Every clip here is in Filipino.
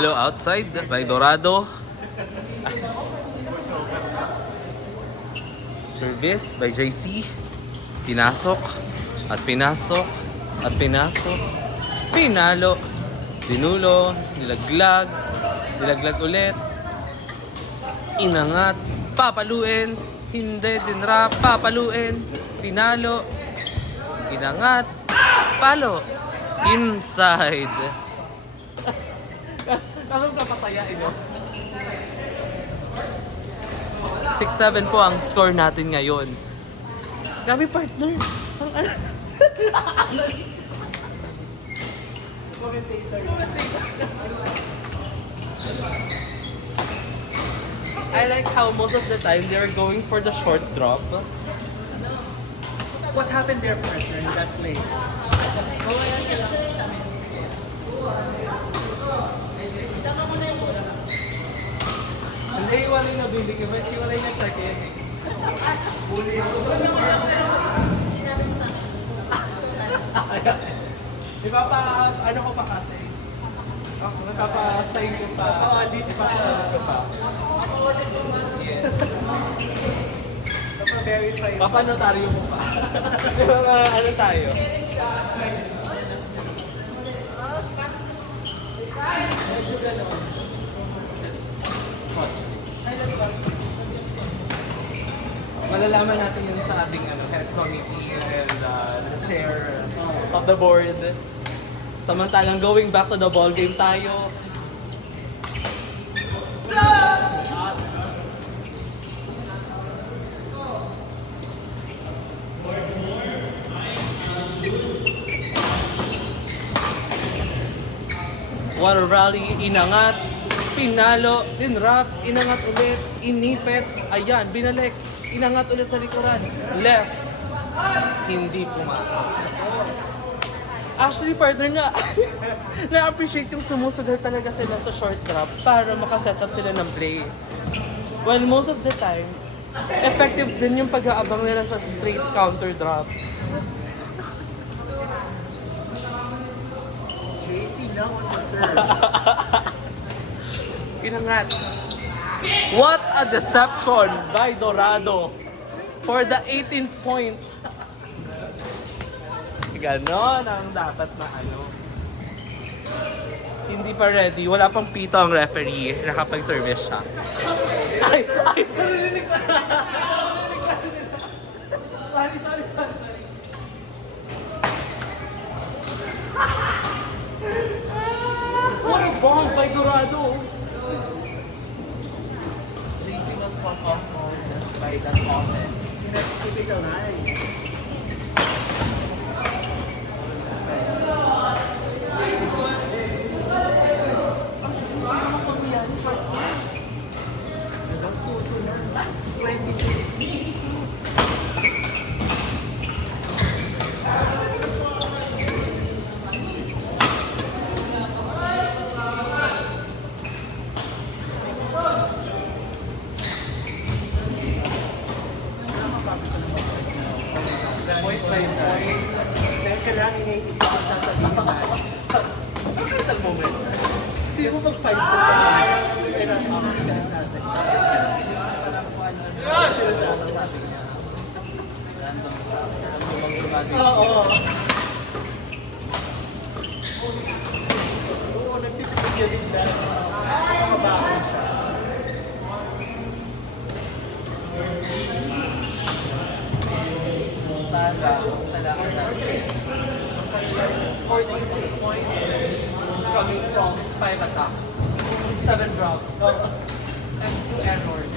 Pinalo outside by Dorado. Service by JC. Pinasok. At pinasok. At pinasok. Pinalo. Dinulo. Nilaglag. Nilaglag ulit. Inangat. Papaluin. Hindi. Dinrap. Papaluin. Pinalo. Inangat. Palo. Inside. Anong kapatayain nyo? 6-7 po ang score natin ngayon. Grabe partner. Ang ano? I like how most of the time they were going for the short drop. What happened there, partner, in that play? Hindi, iwalay na bili ko. Iwalay na check-in. Huli ako. Ano ko pa kasi? Nagpapa-sign ko pa. Papa-audit pa. Yes. Papa-verify. Papanotaryo mo pa. Ano tayo? Malalaman natin yun sa ating head committee and chair of the board. Samantalang going back to the ball game tayo. Water rally, inangat, pinalo, dinrap, inangat ulit, inipet, ayan, binalik, inangat ulit sa likuran, left, hindi pumasok. Actually, partner na, na-appreciate yung sumusugal talaga sila sa short drop para makaset up sila ng play. Well, most of the time, effective din yung pag-aabang nila sa straight counter drop. JC now on the serve. Inangat. What a deception by Dorado for the 18th point. Ganon ang dapat na Hindi pa ready. Wala pang pito ang referee. Nakapag-service siya. Ay! Narinig ko! Sorry. What a bomb by Dorado! JC was one off by that offense. Typical high. Voice by voice. Dahil kailangan iniisip ang sasabihin natin. At moment. Sino mag-5 cents sa mga kailangan ako sila sasabihin? Sila sa atas sabi niya. Oo. Oo, nagtitipid niya din dahil makabahan siya. Point is coming from 5 attacks, 7 drops, and 2 errors.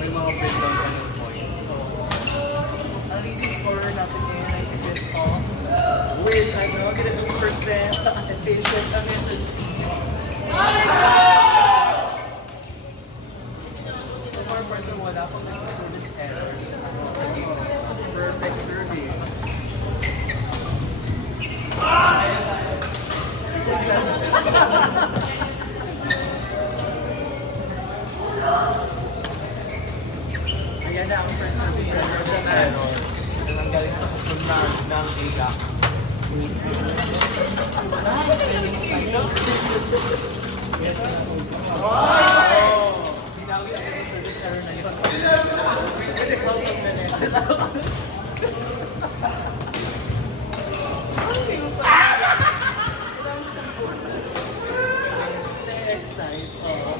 May mga breakdown ka ng points. So, ang leading scorer natin ngayon ay si Bisco. With, like, 2% efficiency. So far, partner, wala pang nag-service error. Perfect service. Ayan na ang first service error na Error. Ito nang galing sa kusog ng Ila. Binawi ako ng service error na yun. Excite, oo.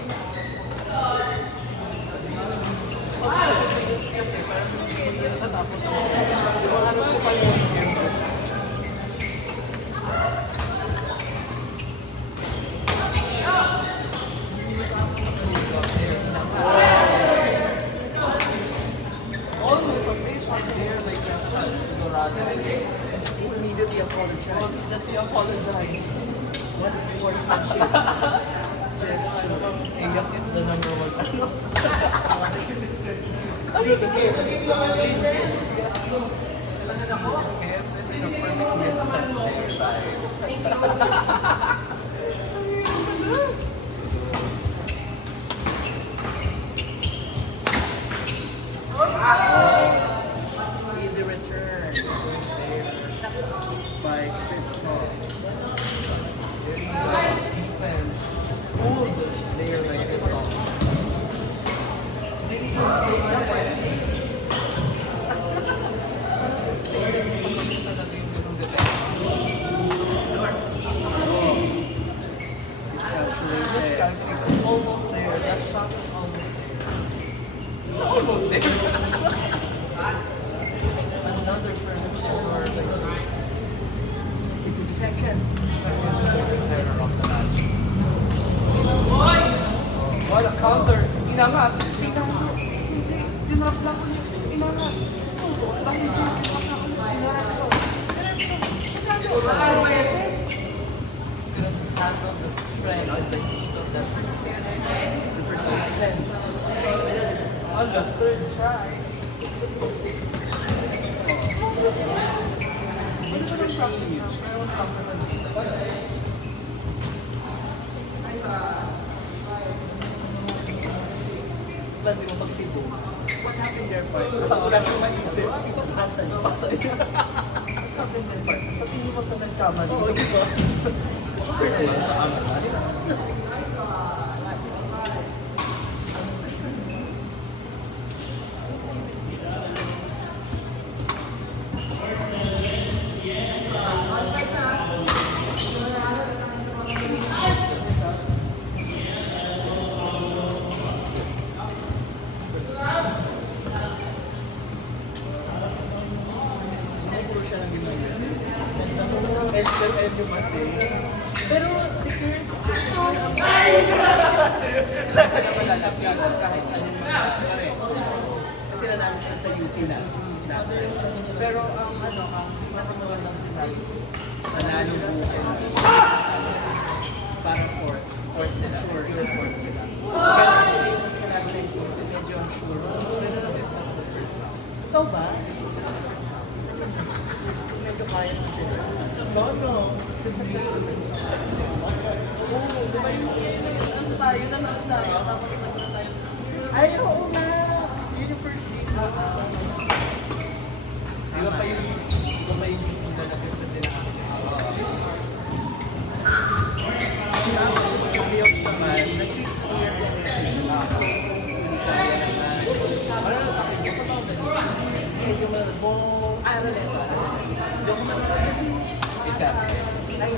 Almost a fish was there like Dorado. He immediately apologized. Immediately apologize. What is sportsmanship? Iyak is the number one. Ano? Easy return. By Crystal. Defense. Old player like this. Almost there. That shot is almost there. Another service error. It's a second. Service error of the match. What a counter. Inangat. Hindi. Dinrapla ko niya. Inangat. Tutos. Dahil hindi. Handle the strength and the heat of that. The persistence. On the third try. It's received. Expensive mo pag Cebu. What happened there, Park? Wala siyang maisip. Ipapasa niyo. Pasa niya. Sabi niya, Park, sa tingin mo sa nagkamali. Oo, di ba? Sa amin. Puro siya ng Gimayas. SLM kasi. Pero si Chris, naman kahit ano yung pare. Kasi nanalo siya sa UP last year. Pero ang pinakamulan lang si Mali, nanalo po para fourth nila. Sure sila. Pero hindi kasi nanalo na yung fourth, so medyo sure. Ito ba? Medyo kaya na sila. No. Oo, di ba yung nasa tayo, nasa tayo, tapos nagpunta tayo. Ay, oo nga! Yun yung first date na. Di ba yung meeting na napit sa tinaan? Yung naman, na 6 years and hindi kaya naman. Ano na tapos? Ano ba ba? Hindi, yung mga bong araleta. Yung mga kasi, Ika. ay,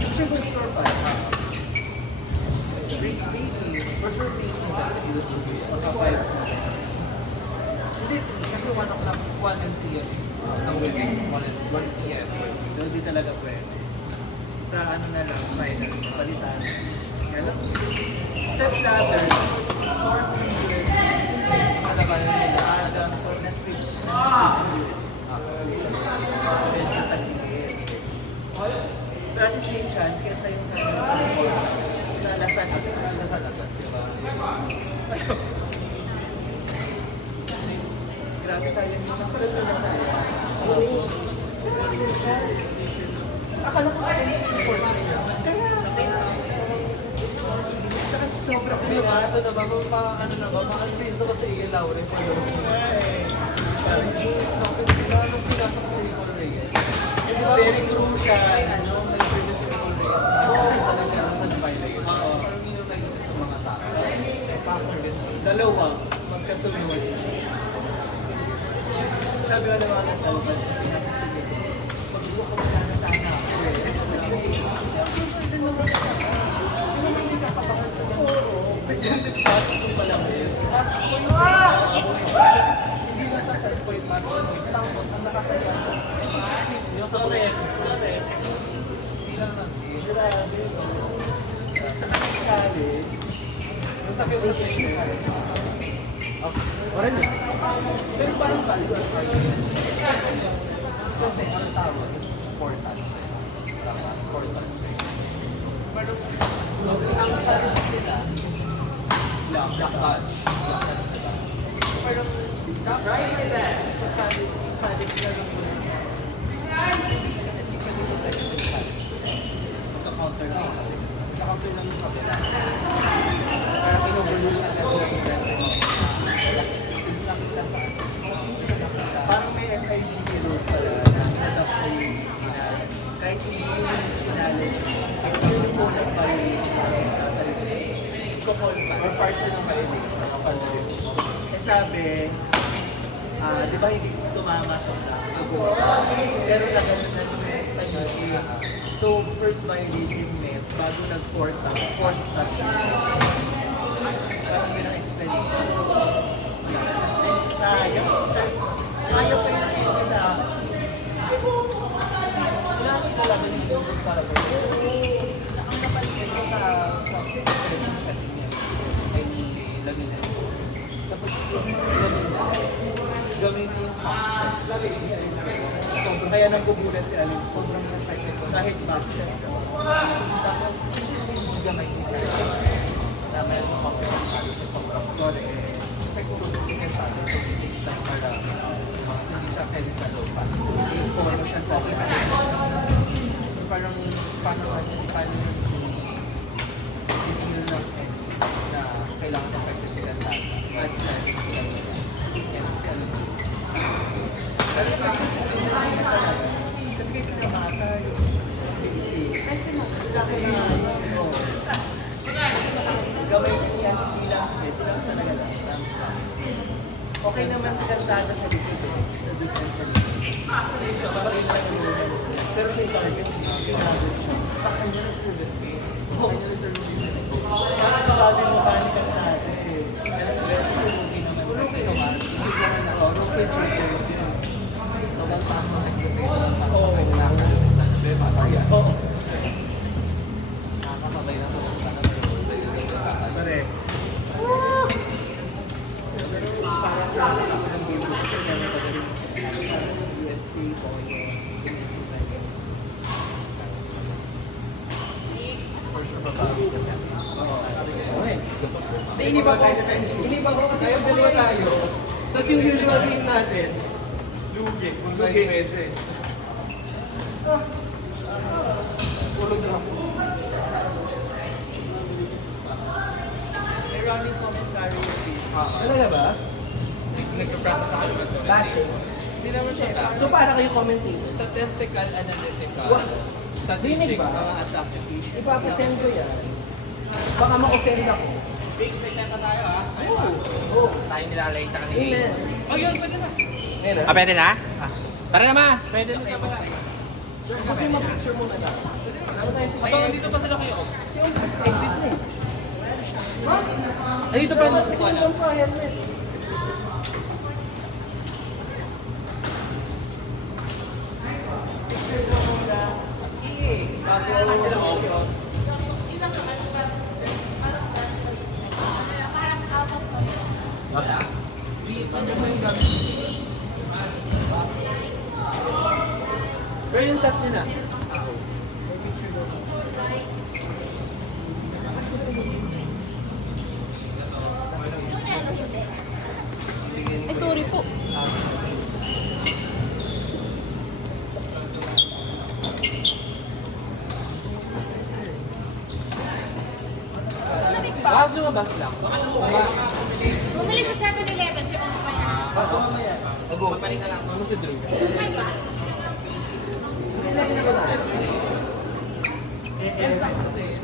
siya yung store 5. For sure, thinking that either to be magka-5. Hindi, kasi 1 o'clock, 1 and 3 yan. Ang women's, 1 p.m. So, hindi talaga pwede. Sa ano na lang, final, palitan. Kaya lang, step ladder, 4 years, Malabanan nila. so next week, years. Medyo tagilid. Pero at the same chance, kesa yung nalasan agad. Nasaan agad, di ba? Grabe sayang yung nakulat na nasayang. Akala ko sa kanya, report nila. Kaya, saka sobra ko Ano ba? Ito na ba? Ano na ba? Ma-unfreeze na ba sa Ian Laure? Ay, Sabi ko, nung pinasok sa Nicole Reyes. Very crucial. May privacy control. Siya lang meron sa violate. Parang yun yung naisip ng mga tao. Dalawa, magkasunod. Sabi ko ng mga kasalbas, pinasok sa iyo, pag-iwa ko na sana ako eh. Crucial din naman siya. Sino man hindi nakapasal sa iyo? Nagpasok ko pa lang eh. Hindi nakasal ko yung match mo. Tapos, ang nakasaya ko. Yung sorry. Hindi lang natin. Grabe. College. Yung sabi ko sa iyo, okay na. Pero parang cultural argument. Kasi ang tawag is important. Tama, important. Pero ang challenge nila is black badge. Pero right nila sa challenge nila yung hindi ka dito technical challenge. Magka-counter lang. Magka-counter lang yung kabila. Parang inubulo na lang yung parang may FID rules pala na adapt sa iyo kahit hindi mo challenge hindi mo nag-violate sa sarili i-call pa or part siya ng violation o control sabi di ba hindi tumama sa goal pero nagano'n na yung penalty so first violation met bago nag-fourth touch parang may na-explanation so ayaw pa yung nila. Kailangan talaga yung music para po. Ang napansin ko sa ay ni Lamina. Tapos gawin yung kaya nang gugulat si Alin. Sobrang effective ko. Kahit backset. Tapos hindi gamay nila. Na mayroon ng pang-pang sa sobrang correct. So it takes time para hindi siya pwede sa lupa. Pumunta siya sa akin. Parang paano i-feel ng na kailangan ng effective sila lahat. But sa pero sa akin, kasi kahit sila mata yung busy. Kailangan na gawin yan bilang sila sa nagalang. Okay naman sa kantada sa defense sa defense. Bakit na naman? Pero siya yung target niya. Kailangan siya. Sa kanya ng service base. Kanya ng service base. Parang kababi mo ba ni kantada eh. Pero beses yung movie naman. Rookie naman. Rookie troopers yun. So, dahil sa mga expectation. Oo. Oo. Nakakabay na po. Correct. USP po for sure babawi kasi iniba ko kasi yung dalawa tayo tapos yung usual team natin lugi medyo eh ulog na ako may running commentary talaga ba? Nagpa-practice ako naman. Bashing? Hindi naman siya bashing. So, para kayo commentate? Statistical, analytical, Dinig strategic, ba? mga attack efficient. Ipapasend ko yan. Baka ma-offend ako. Biggs, may senta tayo ha? Oo. Tayo nilalay ta kanina. Amen. Oh, yun, pwede na. Ngayon na? Pwede na? Tara na ma! Pwede na ba? Kasi ma-picture mo na lang. Abangan dito pa sila kayo. Si Oms, exit na eh. Ay, dito pa. Tingnan pa, helmet. Pero yung set nila. Ay, sorry po. Wag lumabas lang. Bumili sa 7-Eleven si Oms pa yan. Pasok mamaya. Papalinga lang. Ano si Drew? Ay ba? Eh,